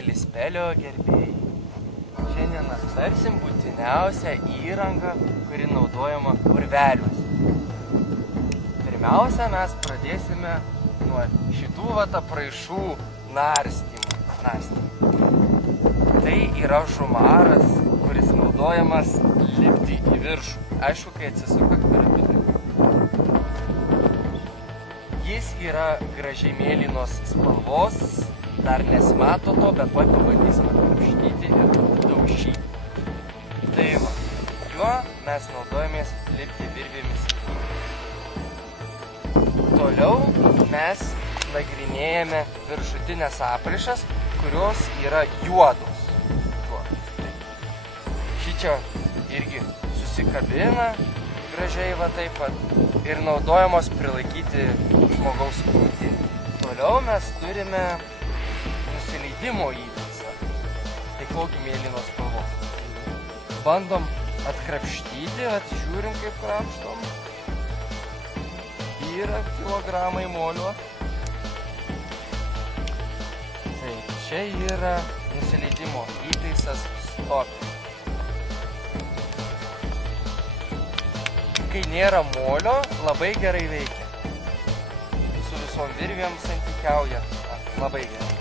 mėly spelio gerbėjai. Šiandien aptarsim būtiniausią įrangą, kuri naudojama urveliuose. Pirmiausia, mes pradėsime nuo šitų apraišų narstymų. Tai yra žumaras, kuris naudojamas lipti į viršų. Aišku, kai atsisuka kvartulį. Jis yra gražiai mėlynos spalvos, dar nesimato to, bet tuoj pabandysime krapštyti ir daužyti. Tai va, juo mes naudojamės lipti virvėmis. Toliau mes nagrinėjame viršutinės apraišas, kurios yra juodos. Šičia irgi susikabina gražiai va taip pat ir naudojamos prilaikyti žmogaus krūtinį. Toliau mes turime nusileidimo įtaisą, taipogi mėlynos spalvos. Bandom atkrapštyti, žiūrim kaip krapštom. Yra kilogramai molio. Tai čia yra nusileidimo įtaisas stop. Kai nėra molio, labai gerai veikia. Su visom virvėm santykiauja. Labai gerai.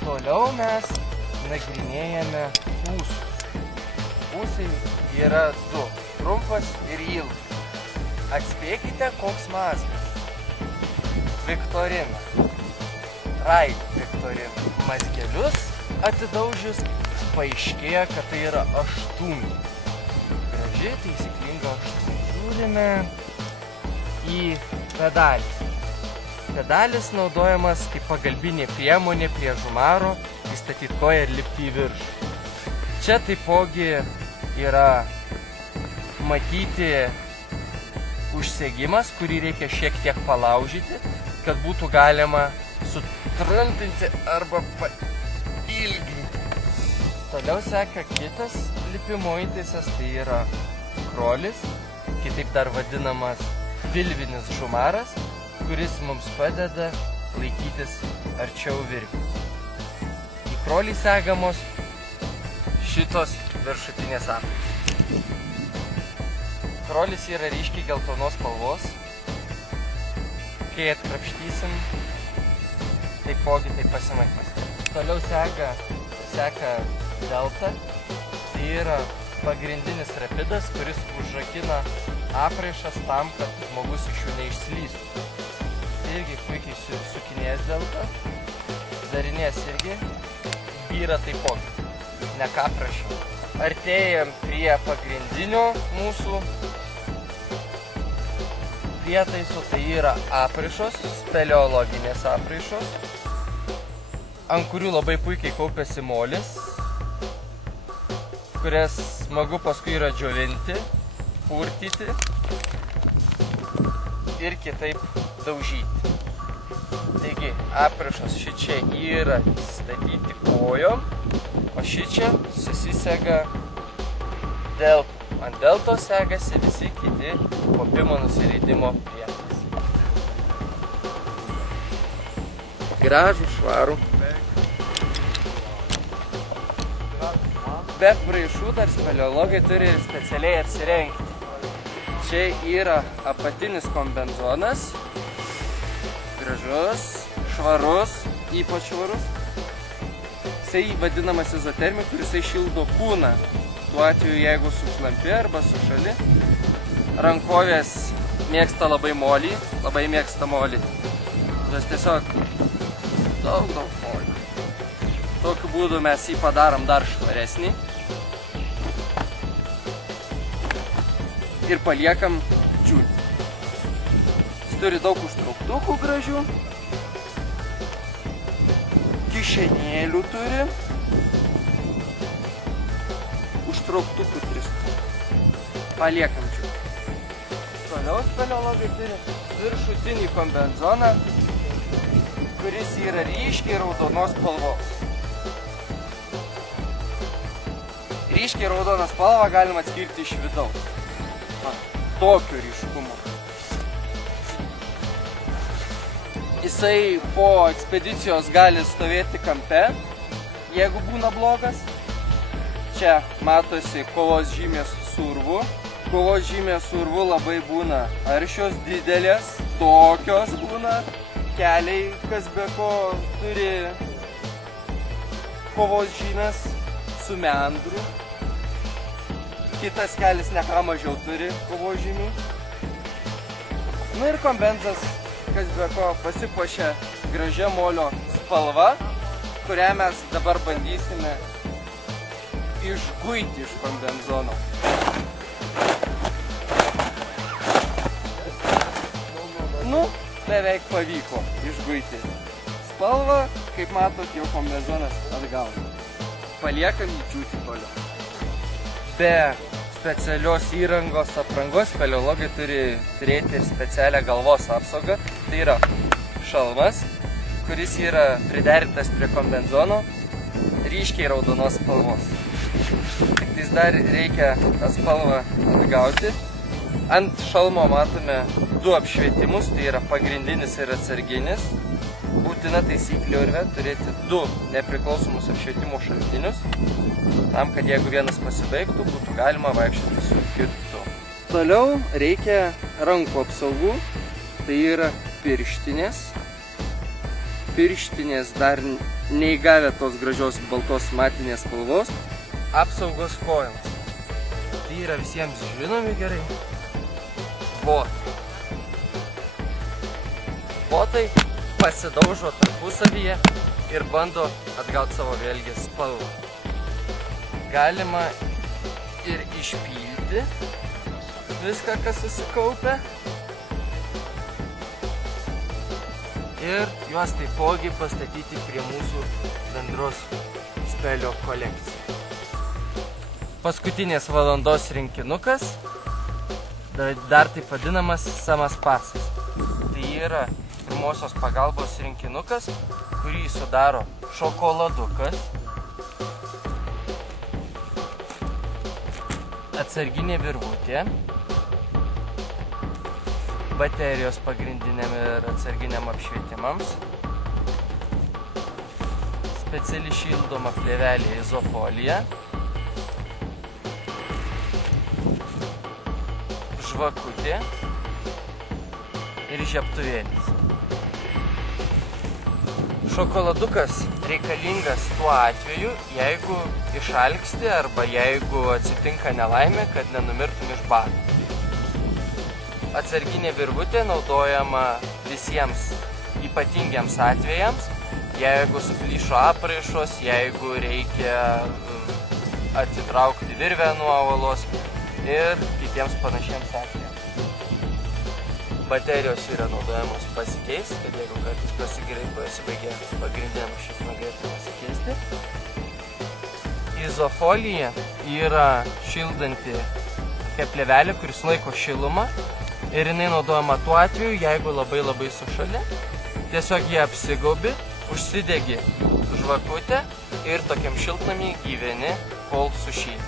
Toliau mes nagrinėjame ūsus. Ūsai yra du. Trumpas ir ilgas. Atspėkite, koks mazgas. Viktorina. Raid Viktorina. Mazgelius atidaužius paaiškėja, kad tai yra aštuonių. Graži, taisyklinga aštuonių. Žiūrime į pedalį. Pedalis naudojamas kaip pagalbinė priemonė prie žumaro įstatyti koją ir lipti į viršų. Čia taipogi yra matyti užsegimas, kurį reikia šiek tiek palaužyti, kad būtų galima sutrumpinti arba pailginti. Toliau seka kitas lipimo įtaisas, tai yra krolis, kitaip dar vadinamas pilvinis žumaras, kuris mums padeda laikytis arčiau virvių. Į krolį segamos šitos viršutinės apraišos. Krolis yra ryškiai geltonos spalvos. Kai atkrapštysim, taipogi tai pasimatys. Toliau seka delta. Tai yra pagrindinis rapidas, kuris užrakina apraišas tam, kad žmogus iš jų neišslystų. Irgi puikiai sukinės delta. Darinės irgi byra taipogi. Ne ką prašiau. Artėjam prie pagrindinio mūsų prietaiso, tai yra apraišos, speleologinės apraišos, ant kurių labai puikiai kaupiasi molis, kurias smagu paskui yra džiovinti, purtyti ir kitaip daužyti. Taigi, apraišos šičia yra statyti kojom, o šičia susisega delta. Ant deltos segasi visi kiti kopimo nusileidimo prietaisai. Gražų, švarų. Be apraišų dar speleologai turi specialiai apsirengti. Čia yra apatinis kombenzonas. Gražus, švarus, ypač švarus. Jisai vadinamas izotermiku, kuris šildo kūną. Tuo atveju, jeigu sušlampi arba sušali. Rankovės mėgsta labai molį, labai mėgsta molį. Jos tiesiog daug molį. Tokiu būdu mes jį padarom dar švaresnį. Ir paliekam džiūti. Jis turi daug užtrauktukų gražių. Kišenėlių turi. Užtrauktukų 3. Paliekam džiūti. Toliau speleologai turi viršutinį kombenzoną, kuris yra ryškiai raudonos spalvos. Ryškiai raudoną spalvą galima atskirti iš vidaus. Tokio ryškumo. Jisai po ekspedicijos gali stovėti kampe jeigu būna blogas. Čia matosi kovos žymės su urvu. Kovos žymės su urvu labai būna aršios, didelės, tokios būna. Keliai, kas be ko turi kovos žymės su meandru. Kitas kelias ne ką mažiau turi kovos žymių. Nu ir kombenzas, kas be ko pasipuošia gražia molio spalva, kurią mes dabar bandysime išguiti iš kombenzono. Nu, beveik pavyko išguiti spalvą, kaip matot, jau kombenzonas atgauna. Paliekam jį džiūti toliau. Be specialios įrangos aprangos speleologai turi turėti ir specialią galvos apsaugą. Tai yra šalmas, kuris yra priderintas prie kombenzono ryškiai raudonos spalvos. Tik tais dar reikia tą spalvą atgauti. Ant šalmo matome 2 apšvietimus, tai yra pagrindinis ir atsarginis. Būtina taisyklė urve turėti 2 nepriklausomus apšvietimo šaltinius, tam, kad jeigu vienas pasibaigtų, būtų galima vaikščioti su kitu. Toliau reikia rankų apsaugų, tai yra pirštinės. Pirštinės dar neįgavę tos gražios baltos matinės spalvos. Apsaugos kojoms. Tai yra visiems žinomi gerai. Botai. Botai pasidaužo tarpusavyje ir bando atgauti savo vėlgi spalvą. Galima ir išpilti viską, kas susikaupia. Ir juos taipogi pastatyti prie mūsų bendros spelio kolekcijos. Paskutinės valandos rinkinukas, dar taip vadinamas samas pasas. Tai yra pirmosios pagalbos rinkinukas, kurį sudaro šokoladukas, atsarginė virvutė, baterijos pagrindiniam ir atsarginiam apšvietimams, speciali šildoma plėvelė izofolija, žvakutė ir žiebtuvėlis. Šokoladukas reikalingas tuo atveju, jeigu išalksti arba jeigu atsitinka nelaimė, kad nenumirtum iš bado. Atsarginė virvutė naudojama visiems ypatingiams atvejams, jeigu suplyšo apraišos, jeigu reikia atitraukti virvę nuo uolos ir kitiems panašiems atvejams. Baterijos yra naudojamos pasikeisti, kad jeigu kartais pasibaigė pagrindiniam apšvietimui, galėtume pasikeisti. Izofolija yra šildanti tokia plėvelė, kuris laiko šilumą ir jinai naudojama tuo atveju, jeigu labai sušali. Tiesiog jie apsigaubi, užsidegi žvakutę ir tokiam šiltnamį gyveni, kol sušyli.